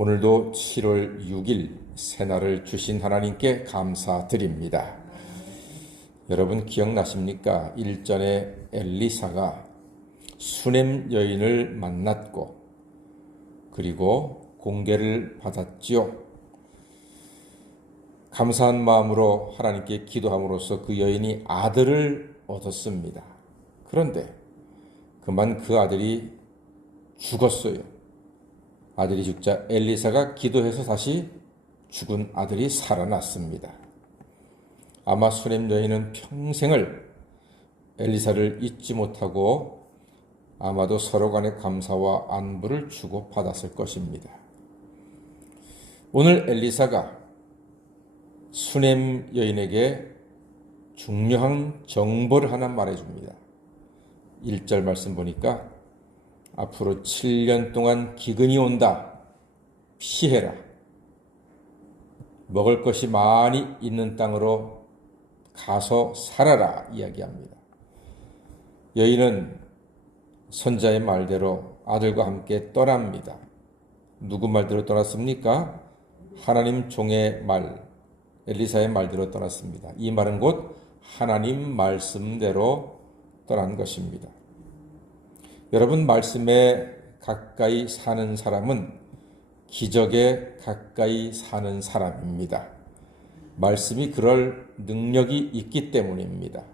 오늘도 7월 6일 새날을 주신 하나님께 감사드립니다. 여러분 기억나십니까? 일전에 엘리사가 수넴 여인을 만났고 그리고 공개를 받았지요. 감사한 마음으로 하나님께 기도함으로써 그 여인이 아들을 얻었습니다. 그런데 그만 그 아들이 죽었어요. 아들이 죽자 엘리사가 기도해서 다시 죽은 아들이 살아났습니다. 아마 수넴 여인은 평생을 엘리사를 잊지 못하고 아마도 서로 간의 감사와 안부를 주고받았을 것입니다. 오늘 엘리사가 수넴 여인에게 중요한 정보를 하나 말해줍니다. 1절 말씀 보니까 앞으로 7년 동안 기근이 온다. 피해라. 먹을 것이 많이 있는 땅으로 가서 살아라 이야기합니다. 여인은 선자의 말대로 아들과 함께 떠납니다. 누구 말대로 떠났습니까? 하나님 종의 말, 엘리사의 말대로 떠났습니다. 이 말은 곧 하나님 말씀대로 떠난 것입니다. 여러분, 말씀에 가까이 사는 사람은 기적에 가까이 사는 사람입니다. 말씀이 그럴 능력이 있기 때문입니다.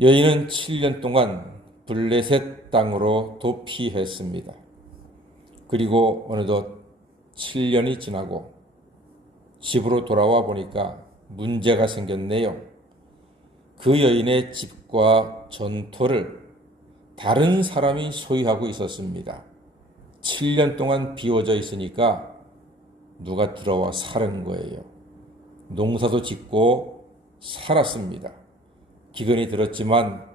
여인은 7년 동안 블레셋 땅으로 도피했습니다. 그리고 어느덧 7년이 지나고 집으로 돌아와 보니까 문제가 생겼네요. 그 여인의 집과 전토를 다른 사람이 소유하고 있었습니다. 7년 동안 비워져 있으니까 누가 들어와 살은 거예요. 농사도 짓고 살았습니다. 기근이 들었지만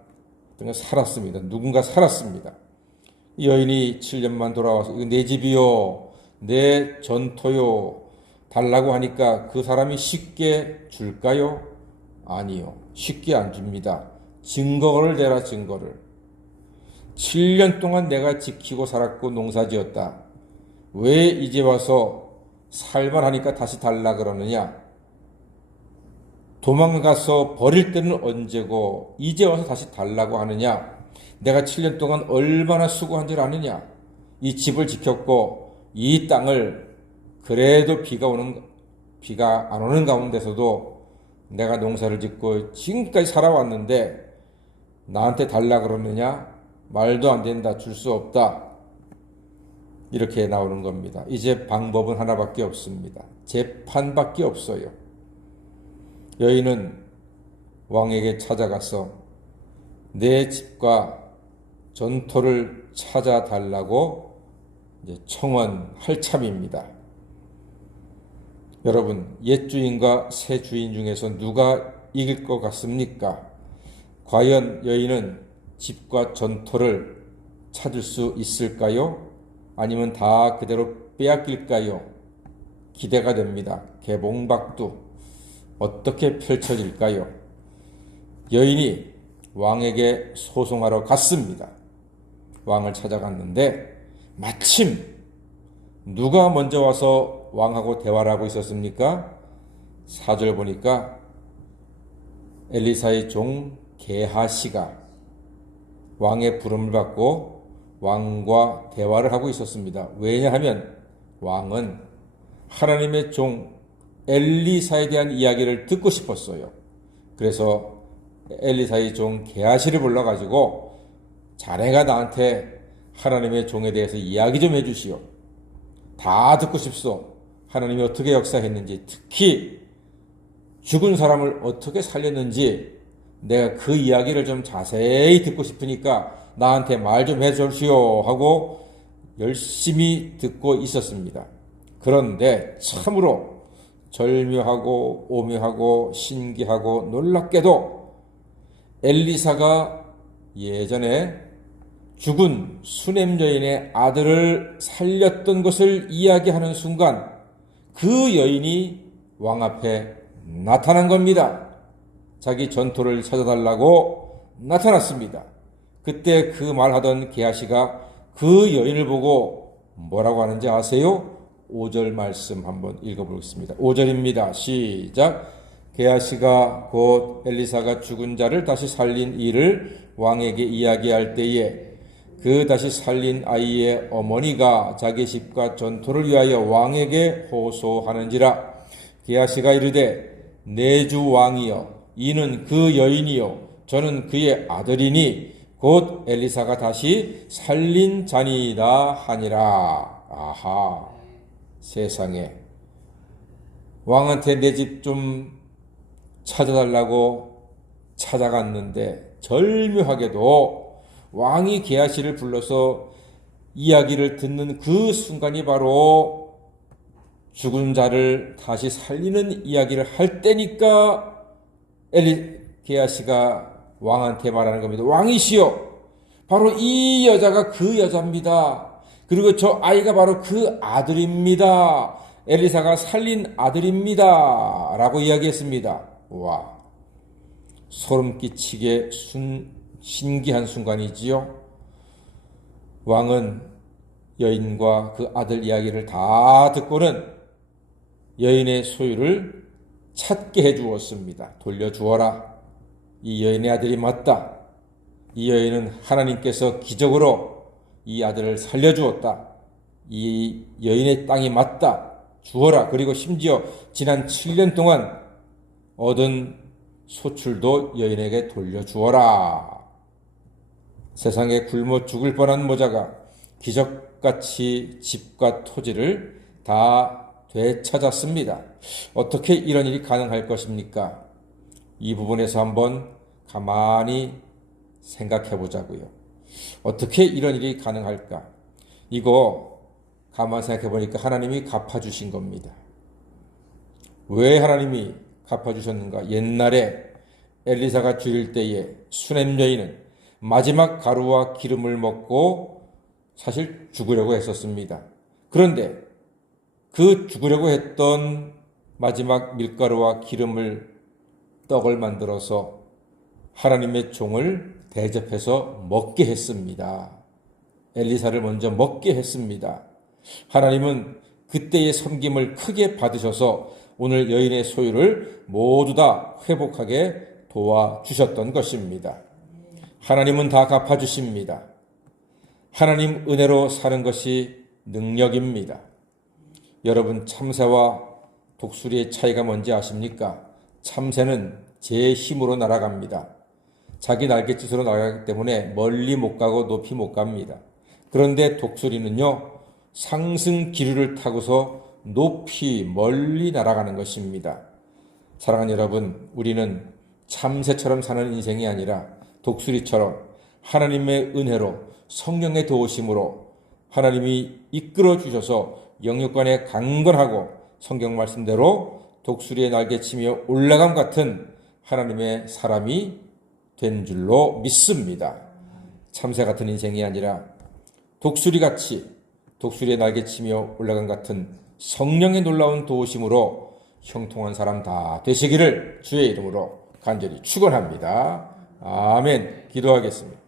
살았습니다. 누군가 살았습니다. 여인이 7년만 돌아와서 이거 내 집이요, 내 전토요 달라고 하니까 그 사람이 쉽게 줄까요? 아니요. 쉽게 안 줍니다. 증거를 대라, 증거를. 7년 동안 내가 지키고 살았고 농사지었다. 왜 이제 와서 살만하니까 다시 달라 그러느냐? 도망가서 버릴 때는 언제고 이제 와서 다시 달라고 하느냐? 내가 7년 동안 얼마나 수고한 줄 아느냐? 이 집을 지켰고 이 땅을 그래도 비가 안 오는 가운데서도 내가 농사를 짓고 지금까지 살아왔는데 나한테 달라 그러느냐? 말도 안 된다. 줄 수 없다. 이렇게 나오는 겁니다. 이제 방법은 하나밖에 없습니다. 재판밖에 없어요. 여인은 왕에게 찾아가서 내 집과 전토를 찾아달라고 청원할 참입니다. 여러분, 옛 주인과 새 주인 중에서 누가 이길 것 같습니까? 과연 여인은 집과 전토를 찾을 수 있을까요? 아니면 다 그대로 빼앗길까요? 기대가 됩니다. 개봉박두 어떻게 펼쳐질까요? 여인이 왕에게 소송하러 갔습니다. 왕을 찾아갔는데 마침 누가 먼저 와서 왕하고 대화를 하고 있었습니까? 4절 보니까 엘리사의 종 게하시가 왕의 부름을 받고 왕과 대화를 하고 있었습니다. 왜냐하면 왕은 하나님의 종 엘리사에 대한 이야기를 듣고 싶었어요. 그래서 엘리사의 종 게하시를 불러가지고 자네가 나한테 하나님의 종에 대해서 이야기 좀 해주시오. 다 듣고 싶소. 하나님이 어떻게 역사했는지, 특히 죽은 사람을 어떻게 살렸는지 내가 그 이야기를 좀 자세히 듣고 싶으니까 나한테 말 좀 해주시오 하고 열심히 듣고 있었습니다. 그런데 참으로 절묘하고 오묘하고 신기하고 놀랍게도 엘리사가 예전에 죽은 수넴 여인의 아들을 살렸던 것을 이야기하는 순간 그 여인이 왕 앞에 나타난 겁니다. 자기 전토를 찾아달라고 나타났습니다. 그때 그 말하던 게하시가 그 여인을 보고 뭐라고 하는지 아세요? 5절 말씀 한번 읽어보겠습니다. 5절입니다. 시작. 게하시가 곧 엘리사가 죽은 자를 다시 살린 일을 왕에게 이야기할 때에 그 다시 살린 아이의 어머니가 자기 집과 전토를 위하여 왕에게 호소하는지라. 게하시가 이르되 내 주 왕이여 이는 그 여인이요 저는 그의 아들이니 곧 엘리사가 다시 살린 자니이다 하니라. 아하, 세상에. 왕한테 내 집 좀 찾아달라고 찾아갔는데 절묘하게도 왕이 게하시를 불러서 이야기를 듣는 그 순간이 바로 죽은 자를 다시 살리는 이야기를 할 때니까 게하시가 왕한테 말하는 겁니다. 왕이시여, 바로 이 여자가 그 여자입니다. 그리고 저 아이가 바로 그 아들입니다. 엘리사가 살린 아들입니다. 라고 이야기했습니다. 와, 소름 끼치게 신기한 순간이지요. 왕은 여인과 그 아들 이야기를 다 듣고는 여인의 소유를 찾게 해주었습니다. 돌려주어라. 이 여인의 아들이 맞다. 이 여인은 하나님께서 기적으로 이 아들을 살려주었다. 이 여인의 땅이 맞다. 주어라. 그리고 심지어 지난 7년 동안 얻은 소출도 여인에게 돌려주어라. 세상에 굶어 죽을 뻔한 모자가 기적같이 집과 토지를 다 되찾았습니다. 어떻게 이런 일이 가능할 것입니까? 이 부분에서 한번 가만히 생각해 보자고요. 어떻게 이런 일이 가능할까? 이거 가만히 생각해 보니까 하나님이 갚아주신 겁니다. 왜 하나님이 갚아주셨는가? 옛날에 엘리사가 죽일 때에 수넴 여인은 마지막 가루와 기름을 먹고 사실 죽으려고 했었습니다. 그런데 그 죽으려고 했던 마지막 밀가루와 기름을 떡을 만들어서 하나님의 종을 대접해서 먹게 했습니다. 엘리사를 먼저 먹게 했습니다. 하나님은 그때의 섬김을 크게 받으셔서 오늘 여인의 소유를 모두 다 회복하게 도와주셨던 것입니다. 하나님은 다 갚아주십니다. 하나님 은혜로 사는 것이 능력입니다. 여러분, 참새와 독수리의 차이가 뭔지 아십니까? 참새는 제 힘으로 날아갑니다. 자기 날갯짓으로 날아가기 때문에 멀리 못 가고 높이 못 갑니다. 그런데 독수리는요, 상승 기류를 타고서 높이 멀리 날아가는 것입니다. 사랑하는 여러분, 우리는 참새처럼 사는 인생이 아니라 독수리처럼 하나님의 은혜로 성령의 도우심으로 하나님이 이끌어 주셔서 영육간에 강건하고 성경 말씀대로 독수리의 날개치며 올라감 같은 하나님의 사람이 된 줄로 믿습니다. 참새 같은 인생이 아니라 독수리같이 독수리의 날개치며 올라감 같은 성령의 놀라운 도우심으로 형통한 사람 다 되시기를 주의 이름으로 간절히 축원합니다. 아멘. 기도하겠습니다.